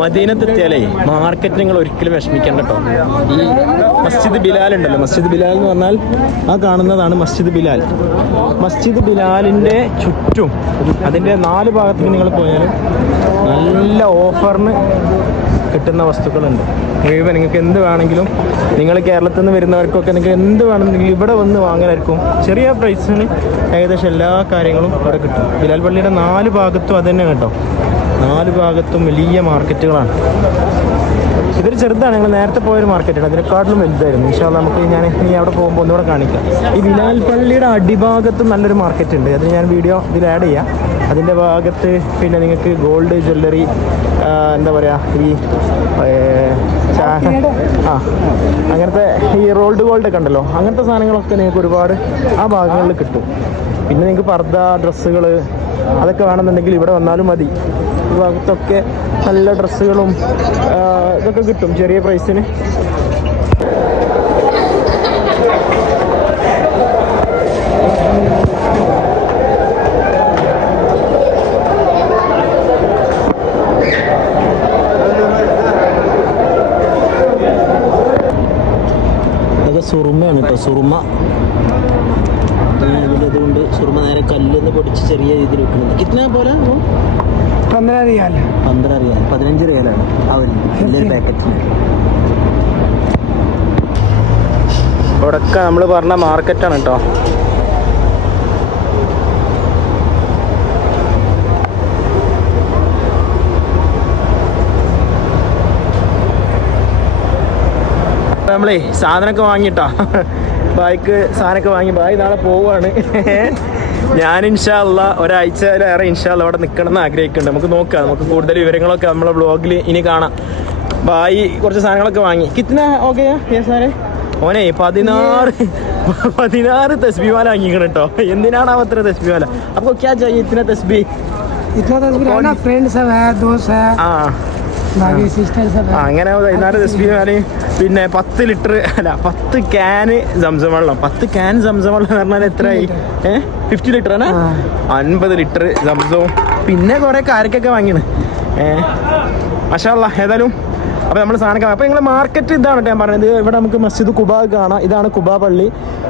മദീനത്തെത്തിയാലേ market നിങ്ങൾ ഒരിക്കലും വിഷമിക്കേണ്ട കേട്ടോ. ഈ മസ്ജിദ് ബിലാൽ ഉണ്ടല്ലോ, മസ്ജിദ് ബിലാൽ എന്ന് പറഞ്ഞാൽ ആ കാണുന്നതാണ് മസ്ജിദ് ബിലാൽ. മസ്ജിദ് ബിലാലിൻ്റെ ചുറ്റും അതിൻ്റെ 4 ഭാഗത്തേക്ക് നിങ്ങൾ പോയാലും നല്ല ഓഫറിന് കിട്ടുന്ന വസ്തുക്കളുണ്ട്. മുഴുവൻ നിങ്ങൾക്ക് എന്ത് വേണമെങ്കിലും, നിങ്ങൾ കേരളത്തിൽ നിന്ന് വരുന്നവർക്കൊക്കെ നിങ്ങൾക്ക് എന്ത് വേണമെങ്കിലും ഇവിടെ വന്ന് വാങ്ങാനായിരിക്കും. ചെറിയ പ്രൈസിന് ഏകദേശം എല്ലാ കാര്യങ്ങളും ഇവിടെ കിട്ടും. ബിലാൽ പള്ളിയുടെ 4 ഭാഗത്തും അത് തന്നെ കേട്ടോ. 4 ഭാഗത്തും വലിയ മാർക്കറ്റുകളാണ്. ഇതൊരു ചെറുതാണ്, ഞങ്ങൾ നേരത്തെ പോയൊരു മാർക്കറ്റാണ്, അതിനെക്കാട്ടിലും വലുതായിരുന്നു. ഇൻഷാ അല്ലാഹ് നമുക്ക് ഞാൻ ഇനി അവിടെ പോകുമ്പോൾ ഒന്നുകൂടെ കാണിക്കാം. ഈ ബിലാൽ പള്ളിയുടെ അടിഭാഗത്തും നല്ലൊരു മാർക്കറ്റ് ഉണ്ട്, അത് ഞാൻ വീഡിയോ ഇതിൽ ആഡ് ചെയ്യാം. അതിൻ്റെ ഭാഗത്ത് പിന്നെ നിങ്ങൾക്ക് ഗോൾഡ് ജ്വല്ലറി, എന്താ പറയുക, ഈ അങ്ങനത്തെ ഈ റോൾഡ് ഗോൾഡൊക്കെ ഉണ്ടല്ലോ, അങ്ങനത്തെ സാധനങ്ങളൊക്കെ നിങ്ങൾക്ക് ഒരുപാട് ആ ഭാഗങ്ങളിൽ കിട്ടും. പിന്നെ നിങ്ങൾക്ക് പർദ്ദ, ഡ്രസ്സുകൾ അതൊക്കെ വേണമെന്നുണ്ടെങ്കിൽ ഇവിടെ വന്നാലും മതി. ഈ ഭാഗത്തൊക്കെ നല്ല ഡ്രസ്സുകളും ഇതൊക്കെ കിട്ടും ചെറിയ പ്രൈസിന്. ഇതൊക്കെ സുറുമയാണ് കേട്ടോ, സുറുമ. അതുകൊണ്ട് സുറുമ നേരെ കല്ലിന്ന് പൊടിച്ച് ചെറിയ രീതിയിൽ വെക്കുന്നത്. കിतना പോലെ 15 റിയാൽ 15 റിയാലാണ് ആ വലിയൊരു പാക്കറ്റിന്. ഇവിടെയൊക്കെ നമ്മൾ പറഞ്ഞ മാർക്കറ്റാണ് കേട്ടോ. നമ്മളേ സാധനമൊക്കെ വാങ്ങിട്ടോ, ബായിക്ക് സാധനമൊക്കെ വാങ്ങി. ബായി നാളെ പോവുകയാണ്. ഞാൻ ഇൻഷാ അല്ലാഹ് ഒരാഴ്ചയിലേറെ ഇൻഷാ അല്ലാഹ് അവിടെ നിൽക്കണം എന്ന് ആഗ്രഹിക്കുന്നുണ്ട്. നമുക്ക് നോക്കാം, നമുക്ക് കൂടുതൽ വിവരങ്ങളൊക്കെ നമ്മളെ ബ്ലോഗിൽ ഇനി കാണാം. ബായി കുറച്ച് സാധനങ്ങളൊക്കെ വാങ്ങി. കിतना हो गया ये सारे? ഓനെ 16 തസ്ബീഹ് വാങ്ങിക്കണം കേട്ടോ. എന്തിനാണ് അത്ര തസ്ബീഹ് വാല? അപ്പോൾ क्या चाहिए इतना तस्बीह? इतना तस्बीह है ना, फ्रेंड सब है, दोस्त है, बाकी सिस्टर सब है. അങ്ങനെ 16 തസ്ബീഹ് വാലയും പിന്നെ 10 ലിറ്റർ അല്ല 10 ക്യാന് സംസം വെള്ളം. 10 ക്യാൻ സംസം വെള്ളം എന്ന് പറഞ്ഞാൽ എത്രയായി? 50 ലിറ്റർ ആണ്. 50 ലിറ്റർ സംസവും പിന്നെ കുറെ കാരക്കൊക്കെ വാങ്ങിയാണ്. മാഷാ അല്ലാഹ്. ഏതായാലും അപ്പോൾ നമ്മൾ സാധനം അപ്പോൾ നിങ്ങൾ മാർക്കറ്റ് ഇതാണ് കേട്ടോ ഞാൻ പറഞ്ഞത്. ഇവിടെ നമുക്ക് മസ്ജിദ് കുബാ കാണാം. ഇതാണ് കുബാ പള്ളി.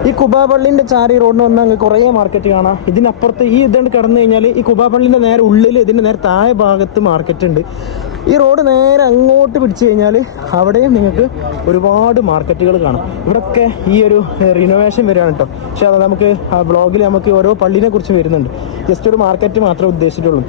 ഈ കുബാ പള്ളിൻ്റെ ചാരി റോഡിന് വന്നാൽ നിങ്ങൾക്ക് കുറേ മാർക്കറ്റ് കാണാം. ഇതിനപ്പുറത്ത് ഈ ഇതുകൊണ്ട് കടന്നു കഴിഞ്ഞാൽ ഈ കുബാ പള്ളിൻ്റെ നേരെ ഉള്ളിൽ ഇതിൻ്റെ നേരെ താഴെ ഭാഗത്ത് മാർക്കറ്റ് ഉണ്ട്. ഈ റോഡ് നേരെ അങ്ങോട്ട് പിടിച്ചു കഴിഞ്ഞാൽ അവിടെയും നിങ്ങൾക്ക് ഒരുപാട് മാർക്കറ്റുകൾ കാണാം. ഇവിടെയൊക്കെ ഈ ഒരു റിനോവേഷൻ വരികയാണ് കേട്ടോ. പക്ഷേ അത് നമുക്ക് ആ ബ്ലോഗിൽ നമുക്ക് ഓരോ പള്ളിനെ കുറിച്ച് വരുന്നുണ്ട്. ജസ്റ്റ് ഒരു മാർക്കറ്റ് മാത്രമേ ഉദ്ദേശിച്ചിട്ടുള്ളൂ.